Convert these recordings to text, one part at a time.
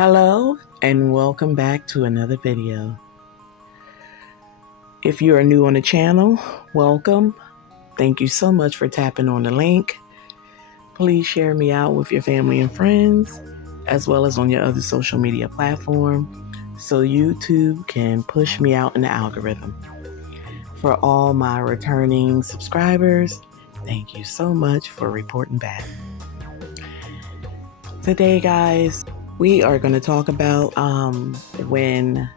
Hello and welcome back to another video. If you are new on the channel, welcome. Thank you so much for tapping on the link. Please share me out with your family and friends, as well as on your other social media platform, so YouTube can push me out in the algorithm. For all my returning subscribers, thank you so much for reporting back. Today, guys, we are going to talk about when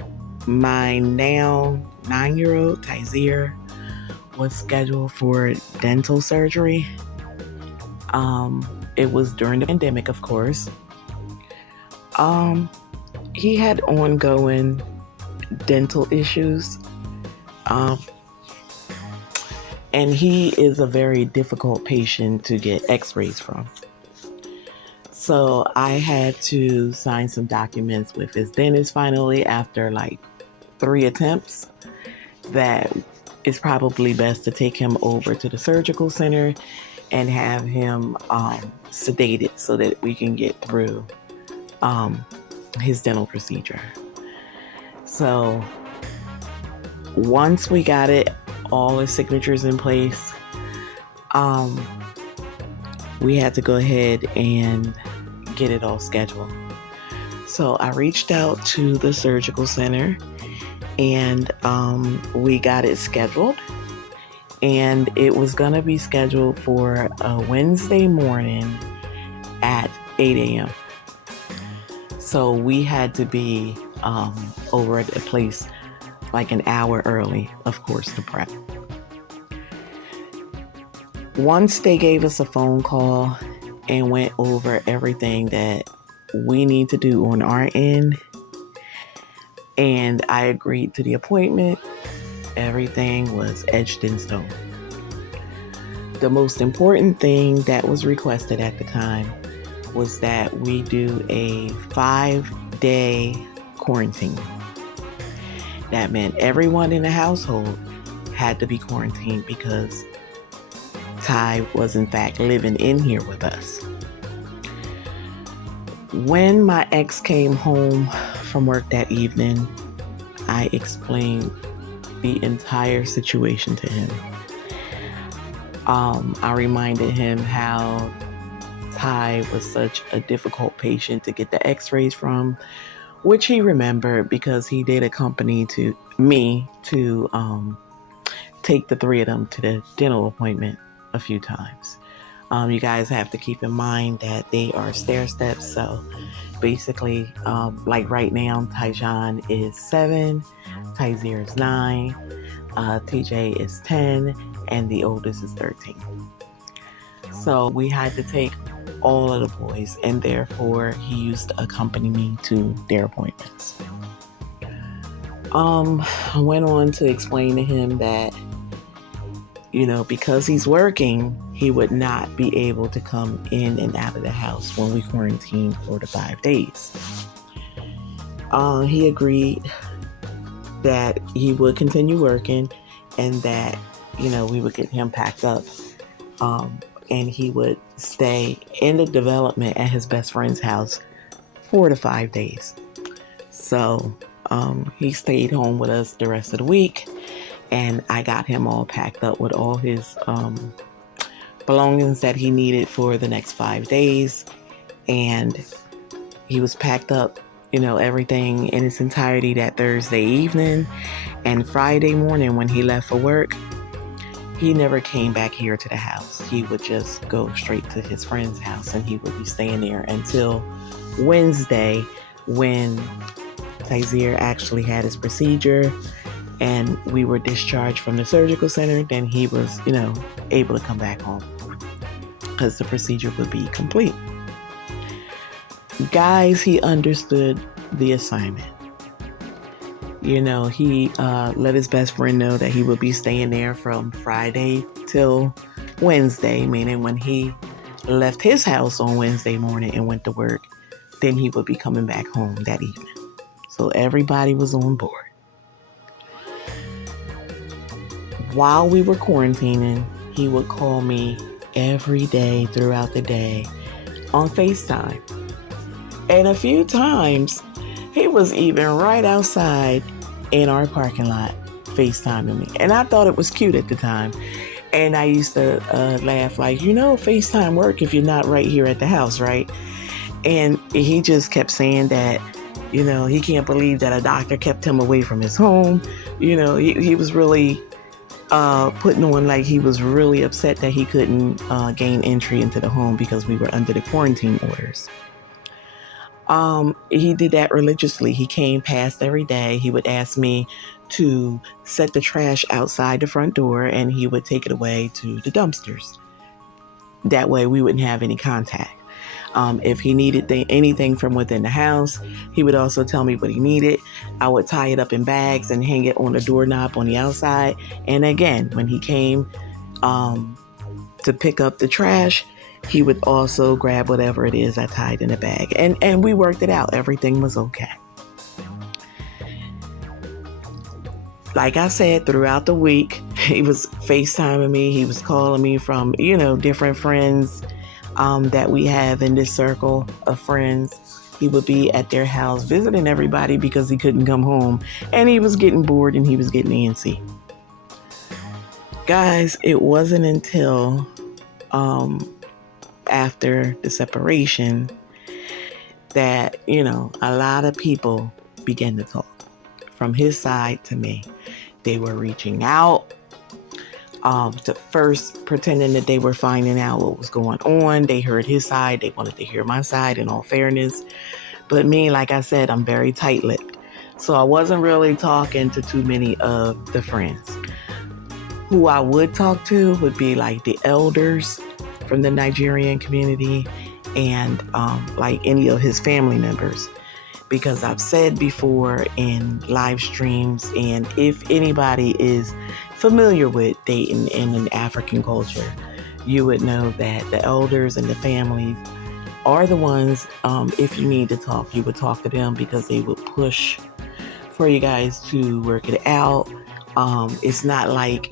my now 9-year-old Tyzir was scheduled for dental surgery. It was during the pandemic, of course. He had ongoing dental issues, and he is a very difficult patient to get x-rays from. So I had to sign some documents with his dentist finally after like 3 attempts that it's probably best to take him over to the surgical center and have him sedated so that we can get through his dental procedure. So once we got all his signatures in place, we had to go ahead and get it all scheduled. So I reached out to the surgical center and we got it scheduled, and it was gonna be scheduled for a Wednesday morning at 8 a.m. So we had to be over at the place like an hour early, of course, to prep. Once they gave us a phone call and went over everything that we need to do on our end, and I agreed to the appointment, everything was etched in stone. The most important thing that was requested at the time was that we do a 5-day quarantine. That meant everyone in the household had to be quarantined because Ty was in fact living in here with us. When my ex came home from work that evening, I explained the entire situation to him. I reminded him how Ty was such a difficult patient to get the x-rays from, which he remembered because he did accompany me to take the 3 of them to the dental appointment a few times. You guys have to keep in mind that they are stair steps. So basically, like right now, Tyjon is 7, Tyzir is 9, TJ is 10, and the oldest is 13. So we had to take all of the boys, and therefore he used to accompany me to their appointments. I went on to explain to him that, because he's working, he would not be able to come in and out of the house when we quarantined for the 5 days. He agreed that he would continue working and that, we would get him packed up, and he would stay in the development at his best friend's house 4 to 5 days. So he stayed home with us the rest of the week, and I got him all packed up with all his belongings that he needed for the next 5 days. And he was packed up, everything in its entirety that Thursday evening. And Friday morning when he left for work, he never came back here to the house. He would just go straight to his friend's house, and he would be staying there until Wednesday when Tyzir actually had his procedure and we were discharged from the surgical center. Then he was, able to come back home because the procedure would be complete. Guys, he understood the assignment. He let his best friend know that he would be staying there from Friday till Wednesday, meaning when he left his house on Wednesday morning and went to work, then he would be coming back home that evening. So everybody was on board. While we were quarantining, he would call me every day throughout the day on FaceTime. And a few times, he was even right outside in our parking lot FaceTiming me. And I thought it was cute at the time. And I used to laugh like, FaceTime work if you're not right here at the house, right? And he just kept saying that, he can't believe that a doctor kept him away from his home. He was really putting on like he was really upset that he couldn't gain entry into the home because we were under the quarantine orders. He did that religiously. He came past every day. He would ask me to set the trash outside the front door and he would take it away to the dumpsters. That way we wouldn't have any contact. If he needed anything from within the house, he would also tell me what he needed. I would tie it up in bags and hang it on the doorknob on the outside. And again, when he came to pick up the trash, he would also grab whatever it is I tied in a bag. And we worked it out. Everything was okay. Like I said, throughout the week, he was FaceTiming me. He was calling me from, different friends that we have in this circle of friends. He would be at their house visiting everybody because he couldn't come home. And he was getting bored and he was getting antsy. Guys, it wasn't until after the separation that, a lot of people began to talk from his side to me. They were reaching out, to first pretending that they were finding out what was going on. They heard his side. They wanted to hear my side in all fairness. But me, like I said, I'm very tight-lipped. So I wasn't really talking to too many of the friends. Who I would talk to would be like the elders from the Nigerian community and like any of his family members. Because I've said before in live streams, and if anybody is familiar with dating in an African culture, you would know that the elders and the families are the ones, if you need to talk, you would talk to them because they would push for you guys to work it out. It's not like,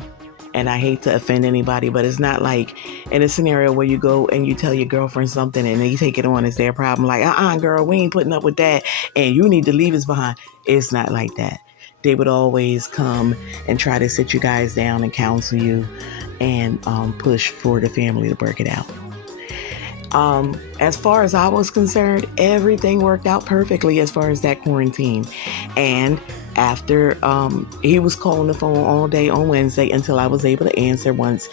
and I hate to offend anybody, but it's not like in a scenario where you go and you tell your girlfriend something and they take it on as their problem. Like, girl, we ain't putting up with that and you need to leave us behind. It's not like that. They would always come and try to sit you guys down and counsel you and push for the family to work it out. As far as I was concerned, everything worked out perfectly as far as that quarantine. And after he was calling the phone all day on Wednesday until I was able to answer once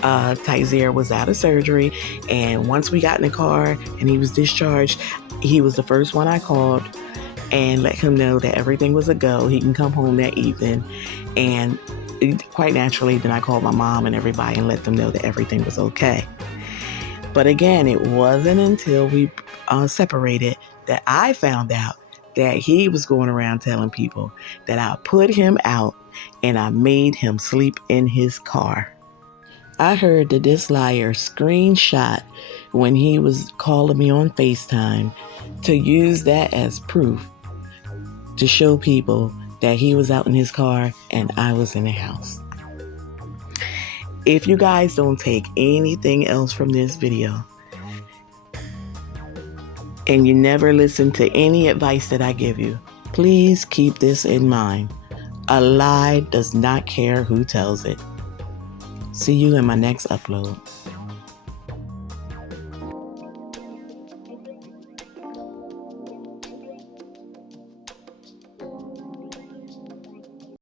Tyzer was out of surgery. And once we got in the car and he was discharged, he was the first one I called and let him know that everything was a go. He can come home that evening. And quite naturally, then I called my mom and everybody and let them know that everything was okay. But again, it wasn't until we separated that I found out that he was going around telling people that I put him out and I made him sleep in his car. I heard that this liar screenshot when he was calling me on FaceTime to use that as proof to show people that he was out in his car and I was in the house. If you guys don't take anything else from this video and you never listen to any advice that I give you, please keep this in mind. A lie does not care who tells it. See you in my next upload.